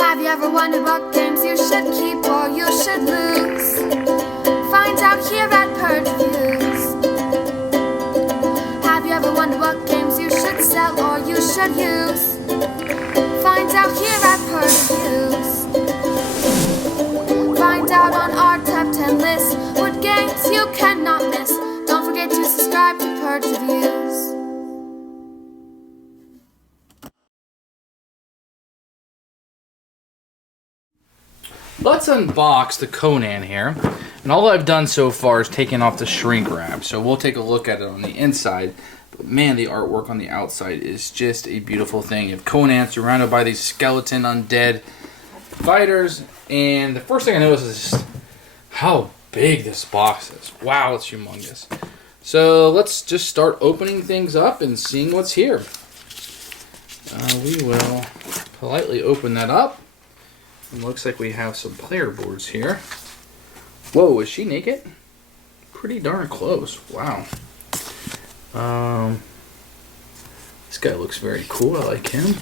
Have you ever wondered what games you should keep or you should lose? Find out here at Purge Reviews. Have you ever wondered what games you should sell or you should use? Find out here at Purge Reviews. Find out on our top 10 list what games you cannot miss. Don't forget to subscribe to Purge Reviews. Let's unbox the Conan Hair, and all I've done so far is taken off the shrink wrap, so we'll take a look at it on the inside. But man, the artwork on the outside is just a beautiful thing. You have Conan surrounded by these skeleton undead fighters, and the first thing I notice is just how big this box is. Wow, it's humongous. So let's just start opening things up and seeing what's here. We will politely open that up. It looks like we have some player boards here. Whoa, is she naked? Pretty darn close. Wow. This guy looks very cool. I like him.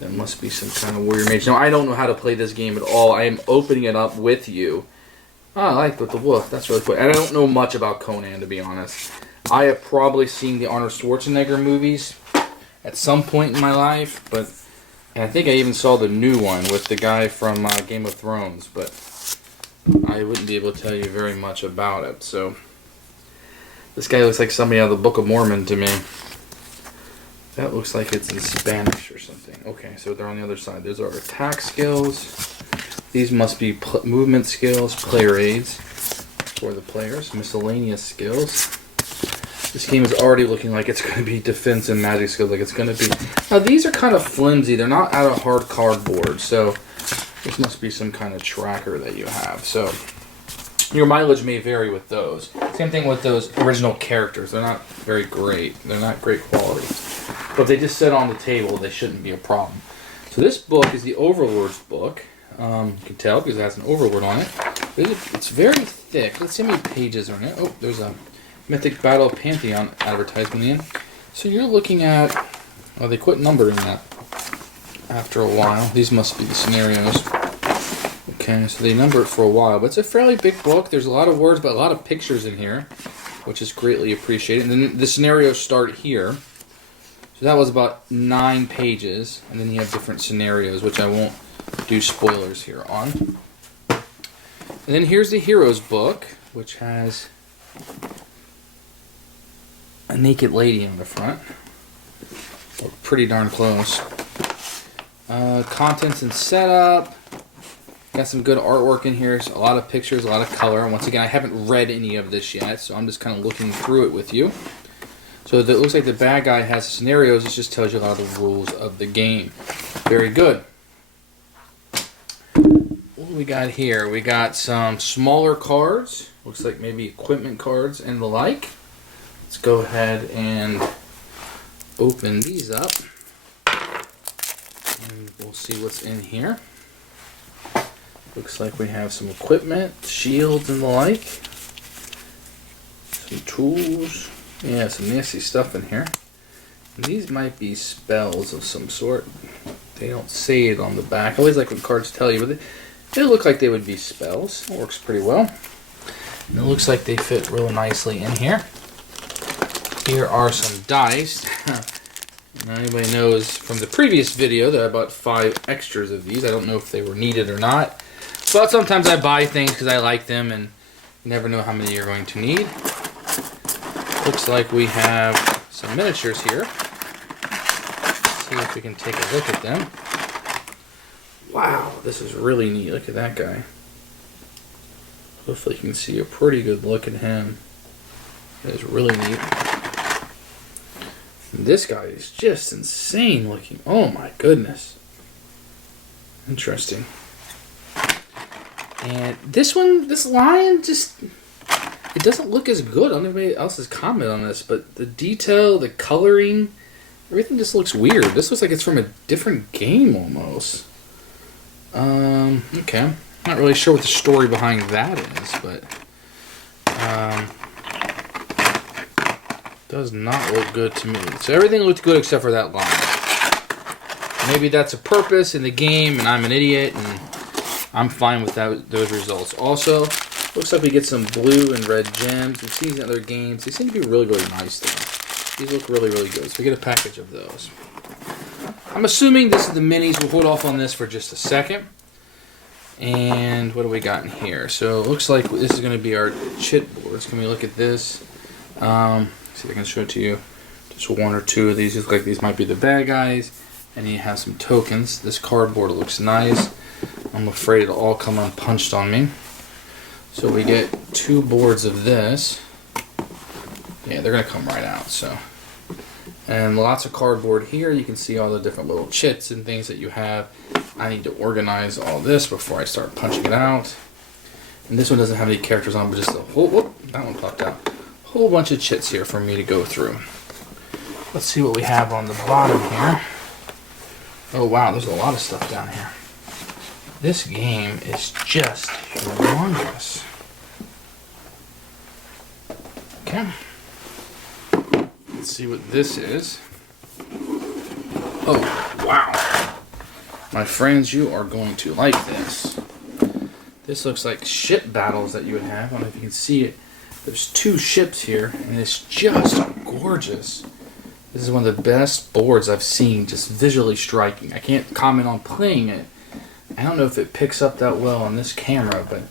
That must be some kind of warrior mage. Now, I don't know how to play this game at all. I am opening it up with you. Oh, I like with the wolf. That's really cool. And I don't know much about Conan, to be honest. I have probably seen the Arnold Schwarzenegger movies at some point in my life, but... And I think I even saw the new one with the guy from Game of Thrones, but I wouldn't be able to tell you very much about it. So this guy looks like somebody out of the Book of Mormon to me. That looks like it's in Spanish or something. Okay, so they're on the other side. There's our attack skills. These must be movement skills, player aids for the players, miscellaneous skills. This game is already looking like it's going to be defense and magic skills, like it's going to be... Now, these are kind of flimsy. They're not out of hard cardboard, so this must be some kind of tracker that you have. So your mileage may vary with those. Same thing with those original characters. They're not very great. They're not great quality. But if they just sit on the table, they shouldn't be a problem. So this book is the Overlord's book. You can tell because it has an Overlord on it. It's very thick. Let's see how many pages are in it. Oh, there's a... Mythic Battle Pantheon advertisement in. So you're looking at... Oh, they quit numbering that after a while. These must be the scenarios. Okay, so they number it for a while. But it's a fairly big book. There's a lot of words, but a lot of pictures in here, which is greatly appreciated. And then the scenarios start here. So that was about 9 pages. And then you have different scenarios, which I won't do spoilers here on. And then here's the Heroes book, which has... a naked lady on the front. Pretty darn close. Contents and setup. Got some good artwork in here. A lot of pictures, a lot of color. And once again, I haven't read any of this yet, so I'm just kind of looking through it with you. So it looks like the bad guy has scenarios. It just tells you a lot of the rules of the game. Very good. What do we got here? We got some smaller cards. Looks like maybe equipment cards and the like. Let's go ahead and open these up, and we'll see what's in here. Looks like we have some equipment, shields and the like, some tools, yeah, some nasty stuff in here. And these might be spells of some sort. They don't say it on the back. I always like when cards tell you, but they look like they would be spells. It works pretty well. And it looks like they fit real nicely in here. Here are some dice. Now anybody knows from the previous video that I bought 5 extras of these. I don't know if they were needed or not. But sometimes I buy things because I like them and you never know how many you're going to need. Looks like we have some miniatures here. Let's see if we can take a look at them. Wow, this is really neat. Look at that guy. Hopefully you can see a pretty good look at him. That is really neat. This guy is just insane looking. Oh my goodness. Interesting. And this one, this lion, just... It doesn't look as good. I don't know if anybody else's comment on this, but the detail, the coloring, everything just looks weird. This looks like it's from a different game almost. Okay. Not really sure what the story behind that is, but... does not look good to me. So everything looked good except for that line. Maybe that's a purpose in the game, and I'm an idiot, and I'm fine with those results. Also, looks like we get some blue and red gems. We've seen these in other games. They seem to be really, really nice, though. These look really, really good. So we get a package of those. I'm assuming this is the minis. We'll hold off on this for just a second. And what do we got in here? So it looks like this is going to be our chipboards. Can we look at this? See if I can show it to you. Just one or two of these. Look like these might be the bad guys. And you have some tokens. This cardboard looks nice. I'm afraid it'll all come unpunched on me. So we get 2 boards of this. Yeah, they're going to come right out. So, and lots of cardboard here. You can see all the different little chits and things that you have. I need to organize all this before I start punching it out. And this one doesn't have any characters on, but just a whole, whoop, that one popped out. Whole bunch of chits here for me to go through. Let's see what we have on the bottom here. Oh wow, there's a lot of stuff down here. This game is just humongous. Okay. Let's see what this is. Oh, wow. My friends, you are going to like this. This looks like ship battles that you would have. I don't know if you can see it. There's 2 ships here, and it's just gorgeous. This is one of the best boards I've seen, just visually striking. I can't comment on playing it. I don't know if it picks up that well on this camera, but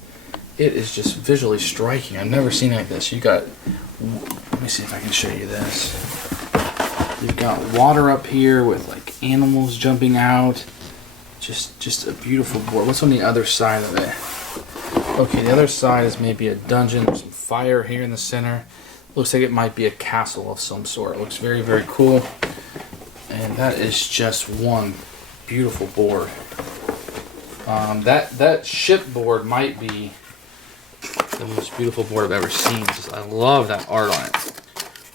it is just visually striking. I've never seen it like this. You got, let me see if I can show you this. You've got water up here with like animals jumping out. Just a beautiful board. What's on the other side of it? Okay, the other side is maybe a dungeon. There's some fire here in the center. Looks like it might be a castle of some sort. It looks very, very cool. And that is just one beautiful board. That shipboard might be the most beautiful board I've ever seen. I love that art on it.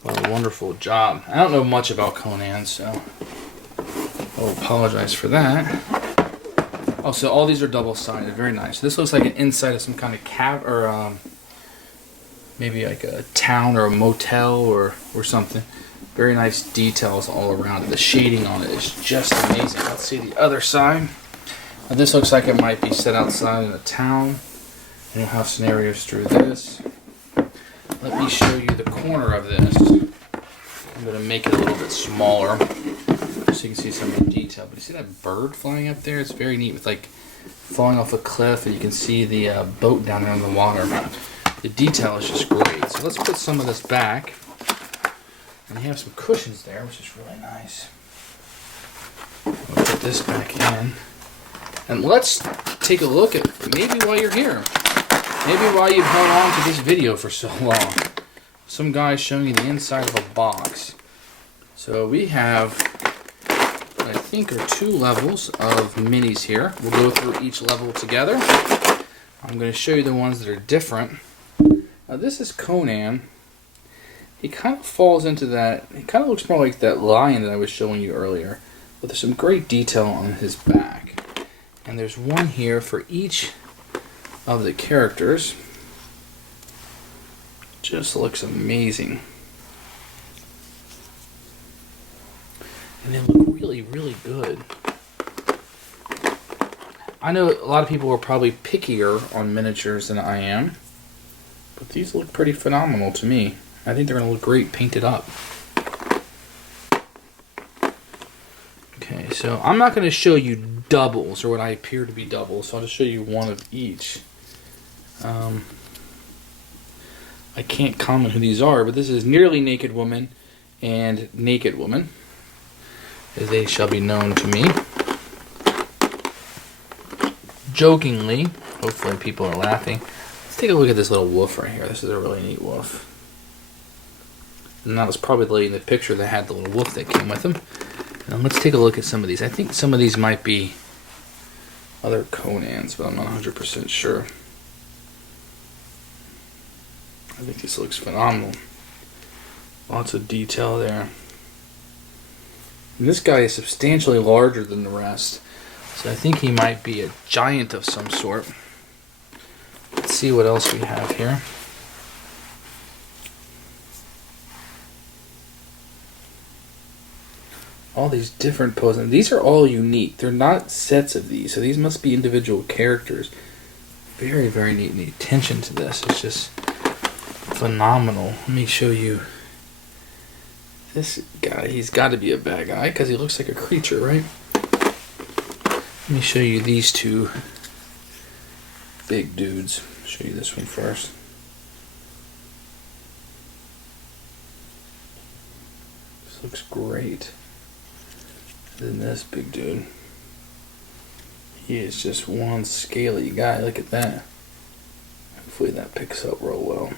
What a wonderful job. I don't know much about Conan, so I'll apologize for that. Oh, so all these are double-sided. Very nice. This looks like an inside of some kind of cab or maybe like a town or a motel or something. Very nice details all around it. The shading on it is just amazing. Let's see the other side. Now this looks like it might be set outside in a town. And you'll have scenarios through this. Let me show you the corner of this. I'm going to make it a little bit smaller so you can see some of the detail. But you see that bird flying up there? It's very neat with like falling off a cliff, and you can see the boat down there in the water. The detail is just great. So let's put some of this back. And you have some cushions there, which is really nice. We'll put this back in. And let's take a look at, maybe while you're here, maybe while you've held on to this video for so long, some guy showing you the inside of a box. So we have, I think, are 2 levels of minis here. We'll go through each level together. I'm going to show you the ones that are different. Now this is Conan. He kind of falls into that, he kind of looks more like that lion that I was showing you earlier. But there's some great detail on his back. And there's one here for each of the characters. Just looks amazing. And they look really, really good. I know a lot of people are probably pickier on miniatures than I am. But these look pretty phenomenal to me. I think they're going to look great painted up. Okay, so I'm not going to show you doubles, or what I appear to be doubles, so I'll just show you one of each. I can't comment who these are, but this is Nearly Naked Woman and Naked Woman, as they shall be known to me. Jokingly, hopefully people are laughing. Let's take a look at this little wolf right here. This is a really neat wolf. And that was probably the lady in the picture that had the little wolf that came with him. Now let's take a look at some of these. I think some of these might be other Conans, but I'm not 100% sure. I think this looks phenomenal. Lots of detail there. And this guy is substantially larger than the rest, so I think he might be a giant of some sort. Let's see what else we have here. All these different poses. These are all unique. They're not sets of these, so these must be individual characters. Very, very neat. The attention to this is just phenomenal. Let me show you this guy. He's got to be a bad guy because he looks like a creature, right? Let me show you these two big dudes. Show you this one first. This looks great. Then this big dude. He is just one scaly guy. Look at that. Hopefully that picks up real well.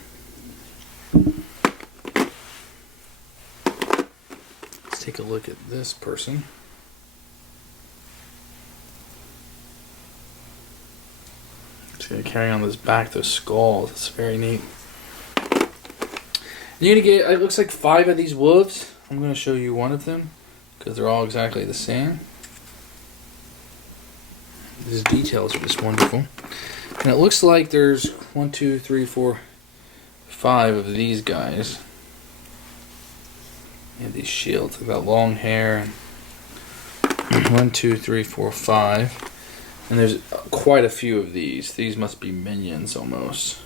Let's take a look at this person. He's gonna carry on his back those skulls. It's very neat. And you're gonna get, it looks like 5 of these wolves. I'm gonna show you one of them because they're all exactly the same. These details are just wonderful. And it looks like there's 1, 2, 3, 4, 5 of these guys. They have these shields. They've got long hair. 1, 2, 3, 4, 5. And there's quite a few of these. These must be minions almost.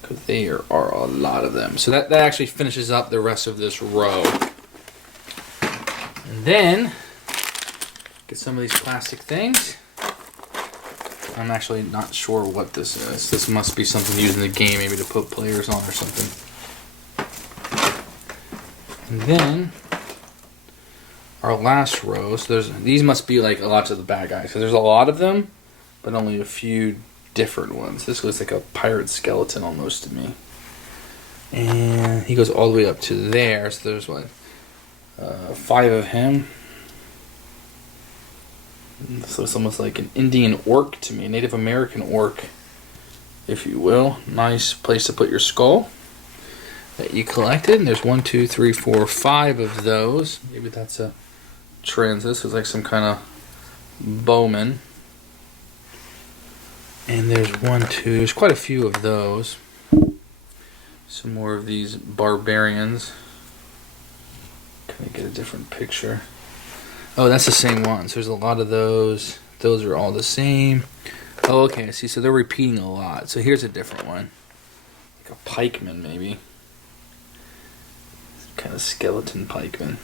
Because there are a lot of them. So that actually finishes up the rest of this row. And then, get some of these plastic things. I'm actually not sure what this is. This must be something used in the game, maybe to put players on or something. And then, our last row. So these must be like lots of the bad guys. So there's a lot of them, but only a few different ones. This looks like a pirate skeleton almost to me. And he goes all the way up to there. So there's what? 5 of him. So it's almost like an Indian orc to me, a Native American orc, if you will. Nice place to put your skull that you collected. And there's 1, 2, 3, 4, 5 of those. Maybe that's a this is like some kind of bowman. And there's 1, 2. There's quite a few of those. Some more of these barbarians. Kind of get a different picture. Oh, that's the same one. So there's a lot of those. Those are all the same. Oh, okay. I see. So they're repeating a lot. So here's a different one. Like a pikeman, maybe. Some kind of skeleton pikeman.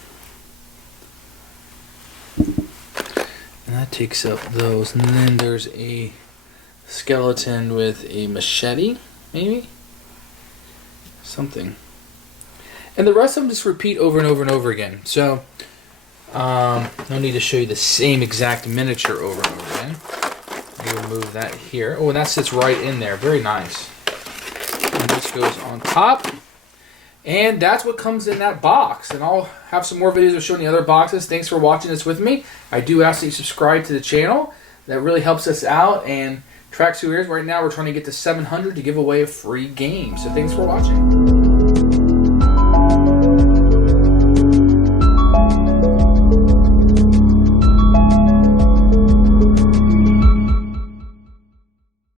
And that takes up those. And then there's a skeleton with a machete, maybe? Something. And the rest of them just repeat over and over and over again. So, no need to show you the same exact miniature over and over again. We'll move that here. Oh, and that sits right in there. Very nice. And this goes on top. And that's what comes in that box. And I'll have some more videos of showing the other boxes. Thanks for watching this with me. I do ask that you subscribe to the channel. That really helps us out. And Tracksuit Ears, right now we're trying to get to 700 to give away a free game. So thanks for watching.